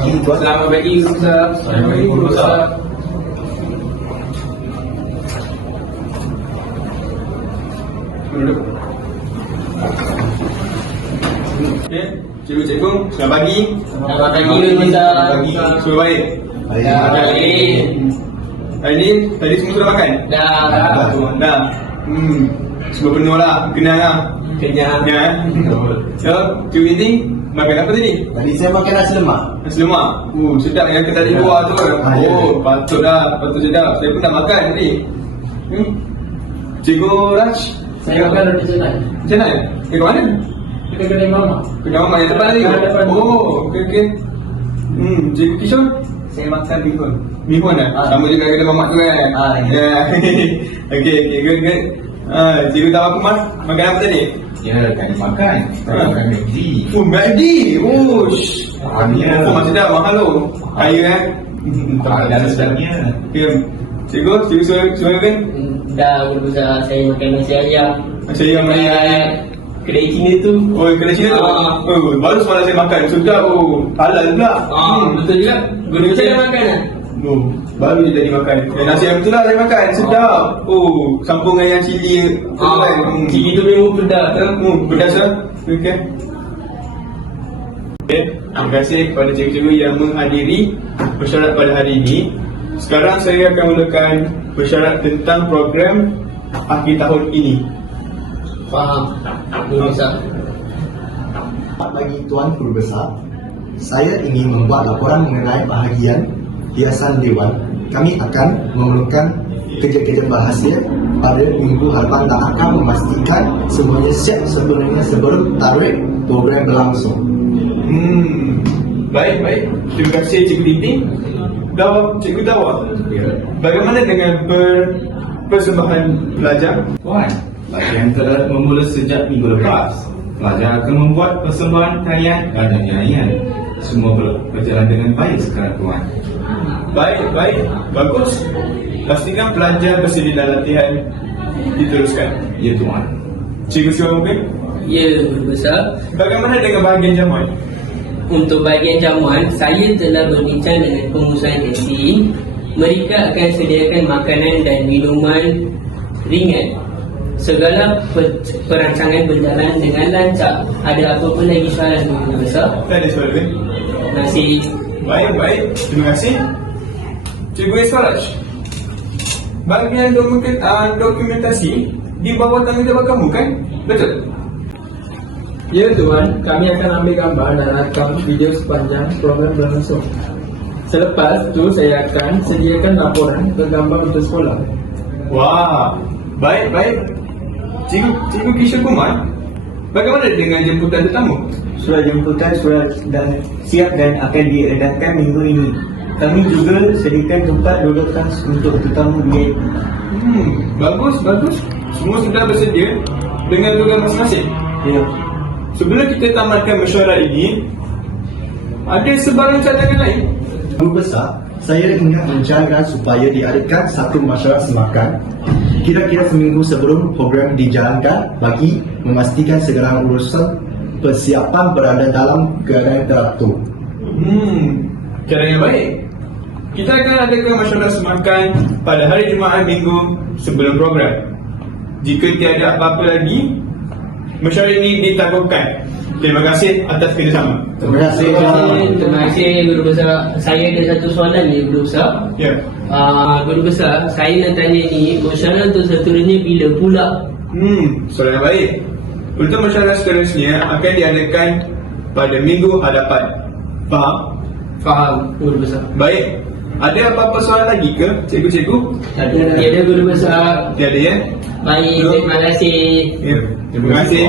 tuan. Selamat pagi Ustaz. Selamat pagi, Guru Besar. Duduk. Okey, cikgu-cikgu, selamat pagi. Selamat pagi, Besar. Selamat pagi. Semua baik? Baik. Dah baik. Hari ni, tadi semua sudah makan? Dah. Dah. Dah. Hmm. Semua penuh lah, kenyang lah. Kenyang. Ya. eh? So, cikgu Inti, makan apa tadi? Tadi saya makan nasi lemak. Nasi lemak. Uh, sedap yang kita tadi luar tu. Ya, oh, patut dah, patut sedap. Saya pun dah makan tadi. Hmm. Cikgu Raj, Saya makan roti canai. mana? Ke mana? Kita kedai mama. Kedai mama yang depan tadi? Oh, okey okey. Hmm, Cikgu Kishore? Saya makan bihun. Mihun eh? Ah. Sama juga kedai mamak tu kan? Ah, ya. Ya. okey okey, good good. Ah, Cikgu tahu aku mas, makan apa tadi? Ya, kan makan. Kita Ah. makan McD. Oh, McD! Oh, ya. Oh, masih dah mahal tu. Kaya eh? Tak ada sedapnya. Ya. Cikgu, cikgu suruh, suruh kan? Dah, Guru Besar. Saya makan nasi ayam. Macam yang Kedai ayam. kedai Cina tu. Oh, kedai Cina tu? Ah. Oh, baru semalam saya makan. Sudah, oh. Halal pula. Ah, betul juga. Guru Besar dah makan tak? Oh, baru je tadi makan. Eh, nasi ayam tu lah saya makan. Sedap. Oh, sambung dengan yang cili. tu Ah, kan? Hmm. cili tu memang pedas. Hmm, pedas lah. Okey. Okay, terima kasih kepada cikgu-cikgu yang menghadiri persyarat pada hari ini. Sekarang saya akan mulakan persyarat tentang program akhir tahun ini. Faham. Guru Besar. Selamat pagi Tuan Guru Besar. Saya ingin membuat laporan mengenai bahagian hiasan Dewan. Kami akan memerlukan kerja-kerja berhasil pada minggu hadapan dan akan memastikan semuanya siap sebenarnya sebelum tarikh program berlangsung. Hmm, baik baik. Terima kasih Cikgu Titi. Dawa, Cikgu Dawa. Ya. Bagaimana dengan ber, persembahan pelajar? Tuan, latihan telah memula sejak minggu lepas. Pelajar akan membuat persembahan tarian dan nyanyian. Semua ber- berjalan dengan baik sekarang, Tuan. Baik, baik. Bagus. Pastikan pelajar bersedia dan latihan diteruskan. Ya, Tuan. Cikgu Syuah mungkin? Ya, Besar. Bagaimana dengan bahagian jamuan? Untuk bahagian jamuan, saya telah berbincang dengan pengusaha kantin. Mereka akan sediakan makanan dan minuman ringan. Segala per- perancangan berjalan dengan lancar. Ada apa-apa lagi soalan Guru Besar? Tak ada soalan? Terima kasih. Baik, baik. Terima kasih. Cikgu Isfaraj. Bahagian uh, dokumentasi di bawah tanggungjawab kamu kan? Betul? Ya Tuan, kami akan ambil gambar dan rakam video sepanjang program berlangsung. Selepas itu saya akan sediakan laporan ke gambar untuk sekolah. Wah, baik, baik. Cikgu, Cikgu Kishore Kumar, bagaimana dengan jemputan tetamu? Surat jemputan surat dan siap dan akan diedarkan minggu ini. Kami juga sediakan tempat dudukan untuk tetamu VIP. Hmm, bagus, bagus. Semua sudah bersedia dengan tugas masing-masing. Ya. Sebelum kita tamatkan mesyuarat ini, ada sebarang cadangan lain? Guru Besar, saya ingin mencarakan supaya diadakan satu masyarakat semakan kira-kira seminggu sebelum program dijalankan bagi memastikan segala urusan persiapan berada dalam keadaan teratur. Hmm, cara yang baik. Kita akan adakan masyarakat semakan pada hari Jumaat minggu sebelum program. Jika tiada apa-apa lagi, mesyuarat ini ditangguhkan. Terima kasih atas kerjasama. Terima kasih. Terima kasih, terima kasih Guru Besar. Saya ada satu soalan ni Guru Besar. Ya. Uh, Guru Besar, saya nak tanya ni, masyarakat untuk seterusnya bila pula? Hmm, soalan yang baik. Untuk masyarakat seterusnya akan diadakan pada minggu hadapan. Faham? Faham, Guru Besar. Baik. Ada apa-apa soalan lagi ke, cikgu-cikgu? Tiada Guru Besar. Tiada ya? Baik, terima kasih. Ya. Terima kasih.